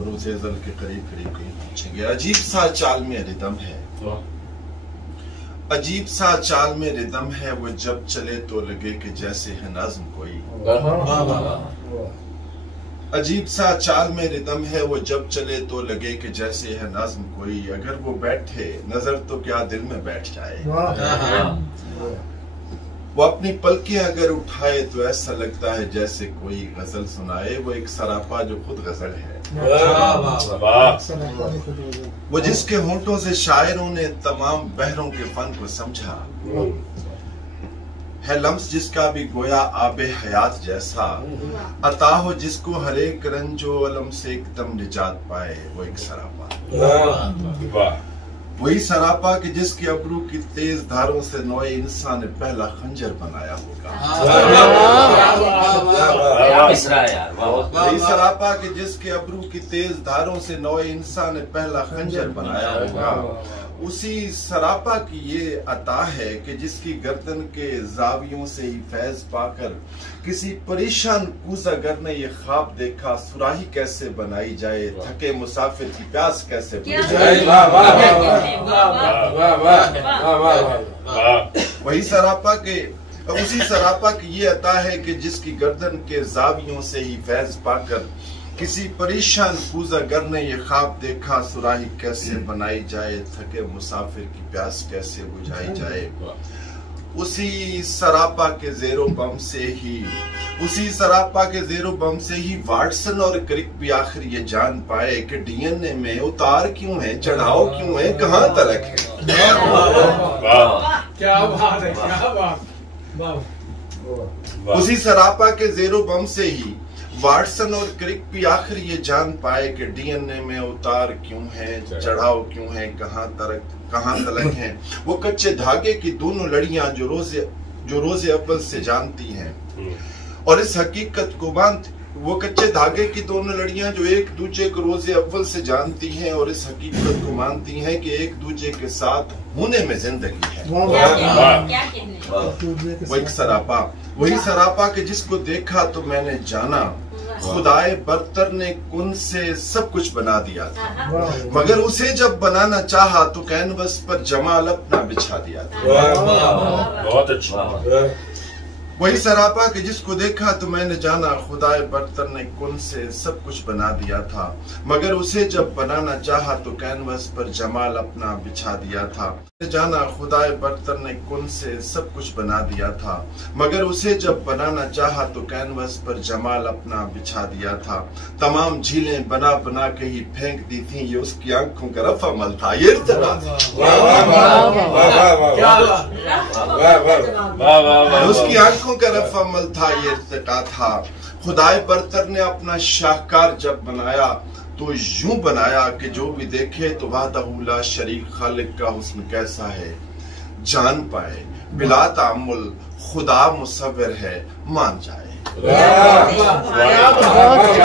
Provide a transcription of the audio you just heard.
रोज़े अज़ल के करीब करीब कहीं पहुंचेंगे। अजीब सा चाल में रिदम है, अजीब सा चाल में रिदम है, वो जब चले तो लगे कि जैसे है नाज़्म कोई। अजीब सा चाल में रिदम है, वो जब चले तो लगे कि जैसे है नाज़्म कोई। अगर वो बैठे नजर तो क्या दिल में बैठ जाए। वो अपनी पलकें अगर उठाए तो ऐसा लगता है जैसे कोई गजल सुनाए। वो एक सरापा जो खुद गजल है। वो जिसके होंठों से शायरों ने तमाम बहरों के फन को समझा है। लम्स जिसका भी गोया आबे हयात जैसा। अता हो जिसको हर एक रंजो अलम से एकदम निजात पाए। वो एक सरापा, वही सरापा कि जिसके अबरू की तेज धारों से नौए इंसान ने पहला खंजर बनाया होगा। वही सरापा कि जिसके अबरू की तेज धारों से नौए इंसान ने पहला खंजर बनाया होगा। उसी सरापा की ये अता है कि जिसकी गर्दन के जावियों से ही फैज पाकर किसी परेशान कूज़ागर ने ये ख्वाब देखा, सुराही कैसे बनाई जाए, थके मुसाफिर की प्यास कैसे बुझाई जाए। वही सरापा के उसी सरापा की ये अता है कि जिसकी गर्दन के जावियों से ही फैज पाकर किसी परेशान कूज़ागर ने ये ख्वाब देखा, सुराही कैसे बनाई जाए, थके मुसाफिर की प्यास कैसे बुझाई जाए। उसी सरापा के ज़ेरो बम से ही, उसी सरापा के ज़ेरो बम से ही वाटसन और क्रिक भी आखिर ये जान पाए कि डीएनए में उतार क्यों है, चढ़ाव क्यों है, कहां तलक है। क्या बात है, क्या बात। उसी सरापा के ज़ेरो बम से ही वाटसन और क्रिक भी आखिर ये जान पाए कि डीएनए में उतार क्यों है, चढ़ाव क्यों है, कहां तलक हैं। वो कच्चे धागे की दोनों लड़ियां जो रोजे अव्वल से जानती हैं और इस हकीकत को मानती। वो कच्चे धागे की दोनों लड़ियां जो एक दूसरे को रोजे अव्वल से जानती हैं और इस हकीकत को मानती हैं कि एक दूसरे के साथ होने में जिंदगी है। वो एक सरापा, वही सरापा कि जिसको देखा तो मैंने जाना, खुदाए बरतर ने कुन से सब कुछ बना दिया था, मगर उसे जब बनाना चाहा तो कैनवस पर जमाल अपना बिछा दिया था। बहुत अच्छा। वही सरापा कि जिसको देखा तो मैंने जाना, खुदाए बरतर ने कुन से सब कुछ बना दिया था, मगर उसे जब बनाना चाहा तो कैनवस पर जमाल अपना बिछा दिया था। जाना खुदाए बरतर ने कुन से सब कुछ बना दिया था, मगर उसे जब बनाना चाहा तो कैनवस पर जमाल अपना बिछा दिया था। तमाम झीलें बना बना के ही फेंक दी थी, ये उसकी आंखों का रफ अमल था। ये उसकी आंखों का रफ अमल था, ये इर्तिका था। खुदाए बरतर ने अपना शाहकार जब बनाया तो यूं बनाया कि जो भी देखे तो वाहदहू शरीक खालिक का हुस्न कैसा है जान पाए। बिला तामुल खुदा मुसव्विर है मान जाए।